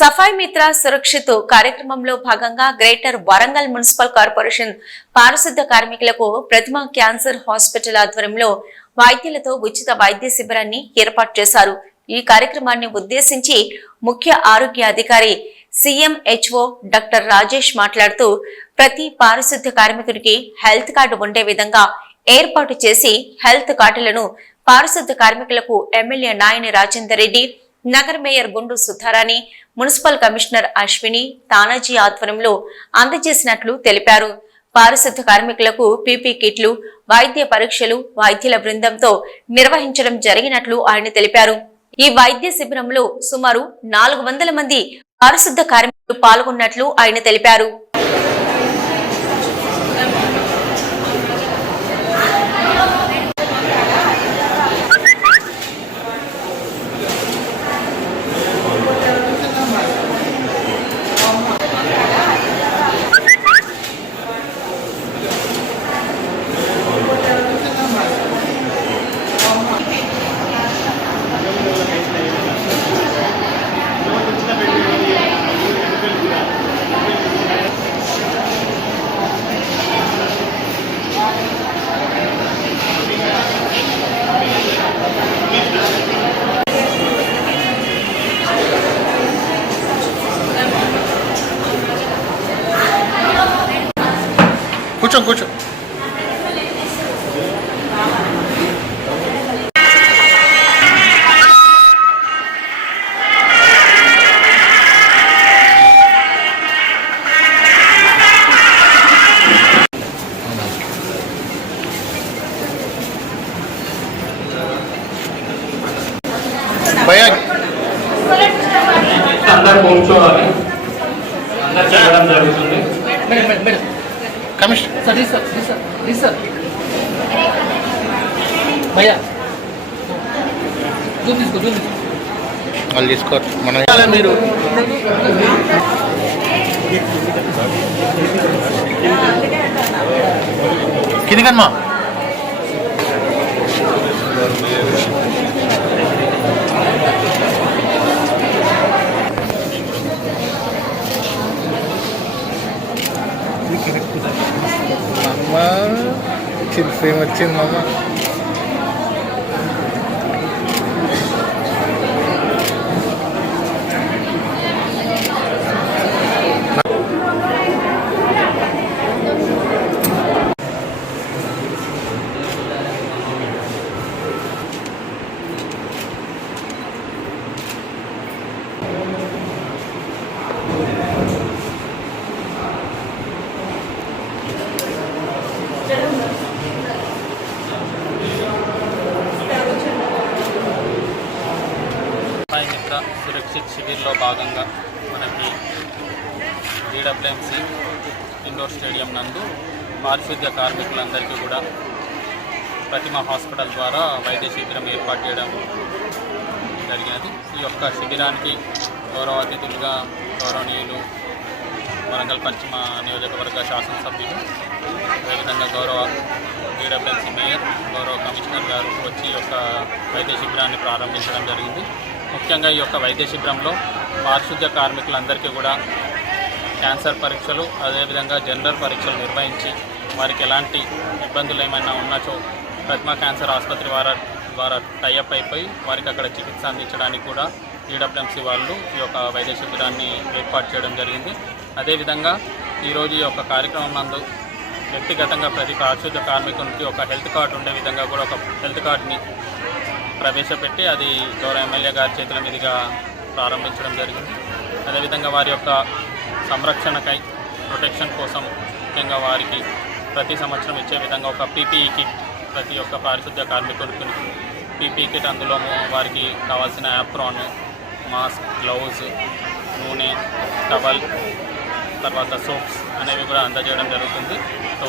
సఫాయి మిత్ర సురక్షిత్ కార్యక్రమంలో భాగంగా గ్రేటర్ వరంగల్ మున్సిపల్ కార్పొరేషన్ పారిశుద్ధ కార్మికులకు ప్రతిమ క్యాన్సర్ హాస్పిటల్ ఆధ్వర్యంలో వైద్యులతో ఉచిత వైద్య శిబిరాన్ని ఏర్పాటు చేశారు. ఈ కార్యక్రమాన్ని ఉద్దేశించి ముఖ్య ఆరోగ్య అధికారి సీఎంహెచ్ఓ డాక్టర్ రాజేష్ మాట్లాడుతూ ప్రతి పారిశుద్ధ కార్మికుడికి హెల్త్ కార్డు ఉండే విధంగా ఏర్పాటు చేసి హెల్త్ కార్డులను పారిశుద్ధ కార్మికులకు ఎమ్మెల్యే నాయని రాజేందర్ రెడ్డి నగర mayor Gundu Sudharani municipal commissioner Ashwini Tanaji ఆధ్వర్యంలో అందజేసినట్లు తెలిపారు. పారిశుద్ధ కార్మికులకు పీపీ కిట్లు వైద్య పరీక్షలు వైద్యుల బృందంతో నిర్వహించడం జరిగినట్లు ఆయన తెలిపారు. ఈ వైద్య శిబిరంలో సుమారు నాలుగు వందల మంది పారిశుద్ధ కార్మికులు పాల్గొన్నట్లు ఆయన తెలిపారు. కూర్చో కూర్చో భయ్యా అందరు కూర్చోవాలి అందరు చేయడం జరుగుతుంది madam madam madam commission sir sir sir sir. భయ్యా. తీసుకో తీసుకో. వాళ్ళు తీసుకోవచ్చు. మనం మీరు. కిందికమ్మా అమ్మ వచ్చింది సేమ్ వచ్చింది అమ్మ సురక్షిత్ శిబిర్లో భాగంగా మనకి జీడబ్ల్యూఎంసీ ఇండోర్ స్టేడియం నందు పారిశుద్ధ్య కార్మికులందరికీ కూడా ప్రతిమ హాస్పిటల్ ద్వారా వైద్య శిబిరం ఏర్పాటు చేయడం జరిగినది. ఈ యొక్క శిబిరానికి గౌరవ అతిథులుగా గౌరవనీయులు వరంగల్ పశ్చిమ నియోజకవర్గ శాసనసభ్యులు అదేవిధంగా గౌరవ జీడబ్ల్యూఎంసీ మేయర్ గౌరవ కమిషనర్ గారు వచ్చి ఈ యొక్క వైద్య శిబిరాన్ని ప్రారంభించడం జరిగింది. ముఖ్యంగా ఈ యొక్క వైద్య శిబిరంలో పారిశుద్ధ్య కార్మికులందరికీ కూడా క్యాన్సర్ పరీక్షలు అదేవిధంగా జనరల్ పరీక్షలు నిర్వహించి వారికి ఎలాంటి ఇబ్బందులు ఏమైనా ఉన్నచో ప్రతిమ క్యాన్సర్ ఆసుపత్రి వారి ద్వారా టైఅప్ అయిపోయి వారికి అక్కడ చికిత్స అందించడానికి కూడా ఈడబ్ల్యూఎంసీ వాళ్ళు ఈ యొక్క వైద్య శిబిరాన్ని ఏర్పాటు చేయడం జరిగింది. అదేవిధంగా ఈరోజు ఈ యొక్క కార్యక్రమం నందు వ్యక్తిగతంగా ప్రతి పారిశుద్ధ్య కార్మికునికి ఒక హెల్త్ కార్డు ఉండే విధంగా కూడా ఒక హెల్త్ కార్డుని ప్రవేశపెట్టి అది గౌరవ ఎమ్మెల్యే గారి చేతుల మీదుగా ప్రారంభించడం జరిగింది. అదేవిధంగా వారి యొక్క సంరక్షణకై ప్రొటెక్షన్ కోసం ముఖ్యంగా వారికి ప్రతి సంవత్సరం ఇచ్చే విధంగా ఒక పీపీఈ కిట్ ప్రతి ఒక్క పారిశుద్ధ్య కార్మికుడికి పీపీ కిట్ అందులో వారికి కావాల్సిన యాప్రాన్ మాస్క్ గ్లౌజ్ నూనె టవల్ తర్వాత సోప్స్ అనేవి కూడా అందజేయడం జరుగుతుంది. సో